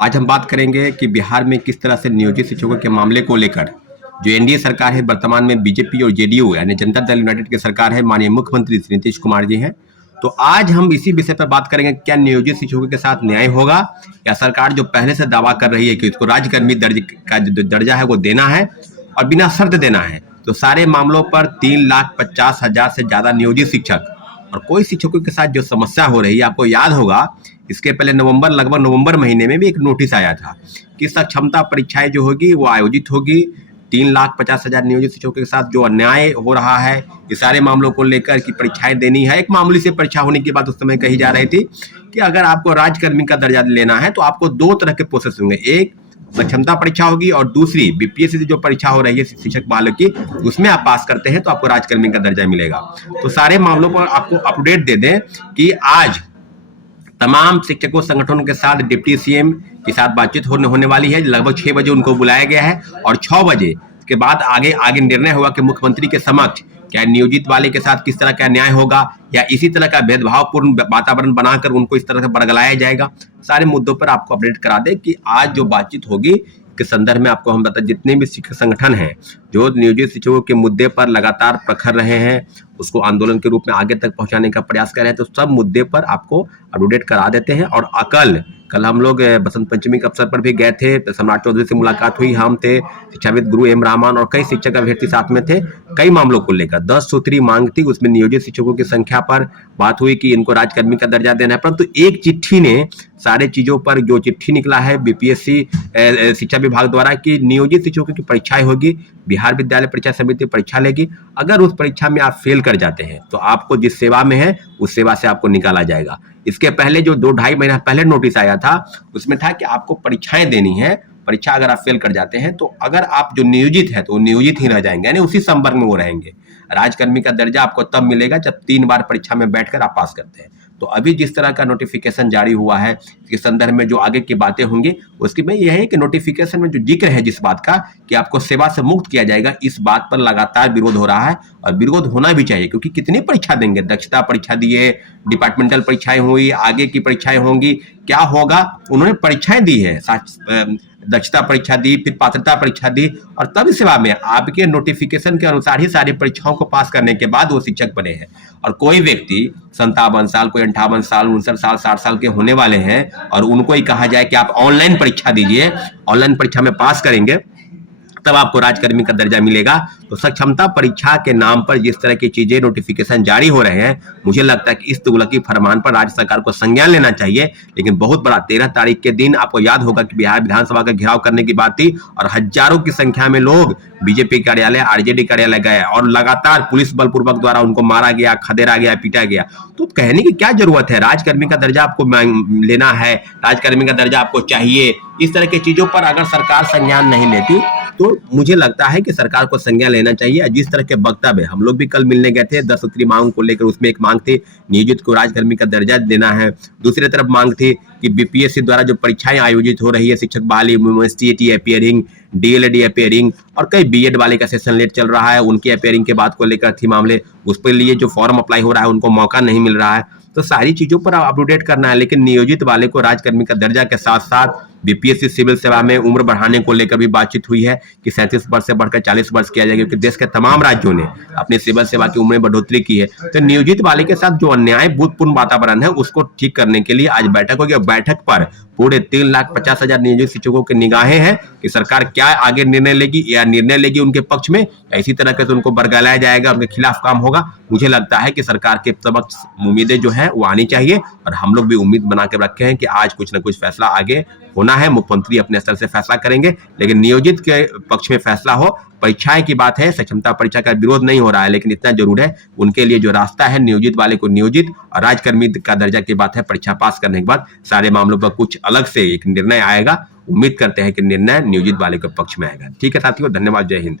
आज हम बात करेंगे कि बिहार में किस तरह से नियोजित शिक्षकों के मामले को लेकर जो एनडीए सरकार है, वर्तमान में बीजेपी और जेडीयू यानी जनता दल यूनाइटेड की सरकार है, माननीय मुख्यमंत्री श्री नीतीश कुमार जी हैं। तो आज हम इसी विषय पर बात करेंगे, क्या नियोजित शिक्षकों के साथ न्याय होगा या सरकार जो पहले से दावा कर रही है कि उसको राज्यकर्मी दर्ज का जो दर्जा है वो देना है और बिना शर्त देना है। तो सारे मामलों पर 3,50,000 से ज्यादा नियोजित शिक्षक और कोई शिक्षकों के साथ जो समस्या हो रही है, आपको याद होगा इसके पहले लगभग नवंबर महीने में भी एक नोटिस आया था कि सक्षमता परीक्षाएं जो होगी वो आयोजित होगी। 3,50,000 नियोजित शिक्षकों के साथ जो अन्याय हो रहा है, ये सारे मामलों को लेकर कि परीक्षाएं देनी है। एक मामूली से परीक्षा होने की बात उस समय कही जा रही थी कि अगर आपको राज्यकर्मी का दर्जा लेना है तो आपको दो तरह के प्रोसेस होंगे, एक सक्षमता परीक्षा होगी और दूसरी बीपीएससी से जो परीक्षा हो रही है शिक्षक बालक की, उसमें आप पास करते हैं तो आपको राज्यकर्मी का दर्जा मिलेगा। तो सारे मामलों पर आपको अपडेट दे दें कि आज तमाम शिक्षकों संगठनों के साथ डिप्टी सीएम के साथ बातचीत होने वाली है। लगभग 6 बजे उनको बुलाया गया है और 6 बजे के बाद आगे निर्णय होगा कि मुख्यमंत्री के समक्ष क्या नियोजित वाले के साथ किस तरह का न्याय होगा या इसी तरह का भेदभावपूर्ण वातावरण बनाकर उनको इस तरह से बरगलाया जाएगा। सारे मुद्दों पर आपको अपडेट करा दें कि आज जो बातचीत होगी के संदर्भ में आपको हम बता, जितने भी शिक्षक संगठन हैं जो नियोजित शिक्षकों के मुद्दे पर लगातार प्रखर रहे हैं, उसको आंदोलन के रूप में आगे तक पहुंचाने का प्रयास कर रहे हैं, तो सब मुद्दे पर आपको अपडेट करा देते हैं। और कल हम लोग बसंत पंचमी के अवसर पर भी गए थे, सम्राट चौधरी से मुलाकात हुई, हम थे, शिक्षाविद गुरु एम रहमान और कई शिक्षक अभ्यर्थी साथ में थे। कई मामलों को लेकर 10 सूत्री मांग थी, उसमें नियोजित शिक्षकों की संख्या पर बात हुई कि इनको राज्यकर्मी का दर्जा देना है, परंतु एक चिट्ठी ने सारे चीजों पर जो चिट्ठी निकला है बीपीएससी शिक्षा विभाग द्वारा कि नियोजित शिक्षकों की परीक्षाएं होगी, बिहार विद्यालय परीक्षा समिति परीक्षा लेगी। अगर उस परीक्षा में आप फेल कर जाते हैं तो आपको जिस सेवा में है उस सेवा से आपको निकाला जाएगा। इसके पहले जो 2-2.5 महीना पहले नोटिस आया था उसमें था कि आपको परीक्षाएं देनी है, परीक्षा अगर आप फेल कर जाते हैं तो अगर आप जो नियोजित है तो नियोजित ही रह जाएंगे, यानी उसी संपर्क में वो रहेंगे। राज्यकर्मी का दर्जा आपको तब मिलेगा जब 3 बार परीक्षा में बैठकर आप पास करते हैं। तो अभी जिस तरह का नोटिफिकेशन जारी हुआ है इस संदर्भ में जो आगे की बातें होंगी उसकी में यह है कि नोटिफिकेशन में जो जिक्र है जिस बात का कि आपको सेवा से मुक्त किया जाएगा, इस बात पर लगातार विरोध हो रहा है और विरोध होना भी चाहिए, क्योंकि कितनी परीक्षा देंगे, दक्षता परीक्षा दिए, डिपार्टमेंटल परीक्षाएं हुई, आगे की परीक्षाएं होंगी, क्या होगा। उन्होंने परीक्षाएं दी है, दक्षता परीक्षा दी, फिर पात्रता परीक्षा दी और तब सेवा में आपके नोटिफिकेशन के अनुसार ही सारी परीक्षाओं को पास करने के बाद वो शिक्षक बने हैं। और कोई व्यक्ति 57 साल, कोई 58 साल, 59 साल, 60 साल के होने वाले हैं और उनको ही कहा जाए कि आप ऑनलाइन परीक्षा दीजिए, ऑनलाइन परीक्षा में पास करेंगे तब आपको राज्यकर्मी का दर्जा मिलेगा। तो सक्षमता परीक्षा के नाम पर जिस तरह की चीजें नोटिफिकेशन जारी हो रहे हैं, मुझे लगता है कि इस तुगलकी फरमान पर राज्य सरकार को संज्ञान लेना चाहिए। लेकिन बहुत बड़ा 13 तारीख के दिन आपको याद होगा कि बिहार विधानसभा का घेराव करने की बात थी और हजारों की संख्या में लोग बीजेपी कार्यालय, आरजेडी कार्यालय गए और लगातार पुलिस बलपूर्वक द्वारा उनको मारा गया, खदेड़ा गया, पीटा गया। तो कहने की क्या जरूरत है, राज्यकर्मी का दर्जा आपको लेना है, राज्यकर्मी का दर्जा आपको चाहिए, इस तरह की चीजों पर अगर सरकार संज्ञान नहीं लेती तो मुझे लगता है कि सरकार को संज्ञान लेना चाहिए। जिस तरह के वक्तव्य हम लोग भी कल मिलने गए थे 10 सूत्री मांग को लेकर, उसमें एक मांग थी नियोजित को राज्यकर्मी का दर्जा देना है, दूसरी तरफ मांग थी कि बीपीएससी द्वारा जो परीक्षाएं आयोजित हो रही है, शिक्षक बहाली, यूनिवर्सिटी अपियरिंग, डीएलएड अपियरिंग और कई बीएड वाले का सेशन लेट चल रहा है, उनके अपियरिंग के बात को लेकर थी मामले, उस पर लिए जो फॉर्म अप्लाई हो रहा है उनको मौका नहीं मिल रहा है। तो सारी चीजों पर अपडेट करना है, लेकिन नियोजित वाले को राज्यकर्मी का दर्जा के साथ साथ बीपीएससी सिविल सेवा में उम्र बढ़ाने को लेकर भी बातचीत हुई है कि 37 वर्ष से बढ़कर 40 वर्ष किया जाएगा, क्योंकि देश के तमाम राज्यों ने अपनी सिविल सेवा की उम्र में बढ़ोतरी की है। तो नियोजित वाले के साथ जो अन्याय भूतपूर्ण वातावरण है उसको ठीक करने के लिए आज बैठक होगी। बैठक पर पूरे 3,50,000 नियोजित शिक्षकों की निगाहें हैं कि सरकार क्या आगे निर्णय लेगी या निर्णय लेगी उनके पक्ष में, या इसी तरह के तो उनको बरगलाया जाएगा, उनके खिलाफ काम होगा। मुझे लगता है कि सरकार के समक्ष उम्मीदें जो है वो आनी चाहिए और हम लोग भी उम्मीद बना के रखे हैं कि आज कुछ न कुछ फैसला आगे होना है। मुख्यमंत्री अपने स्तर से फैसला करेंगे, लेकिन नियोजित के पक्ष में फैसला हो। परीक्षाएं की बात है, सक्षमता परीक्षा का विरोध नहीं हो रहा है, लेकिन इतना जरूर है उनके लिए जो रास्ता है नियोजित वाले को नियोजित और राज्यकर्मी का दर्जा की बात है, परीक्षा पास करने के बाद सारे मामलों पर कुछ अलग से एक निर्णय आएगा। उम्मीद करते हैं कि निर्णय नियोजित वाले के पक्ष में आएगा। ठीक है साथियों, धन्यवाद, जय हिंद।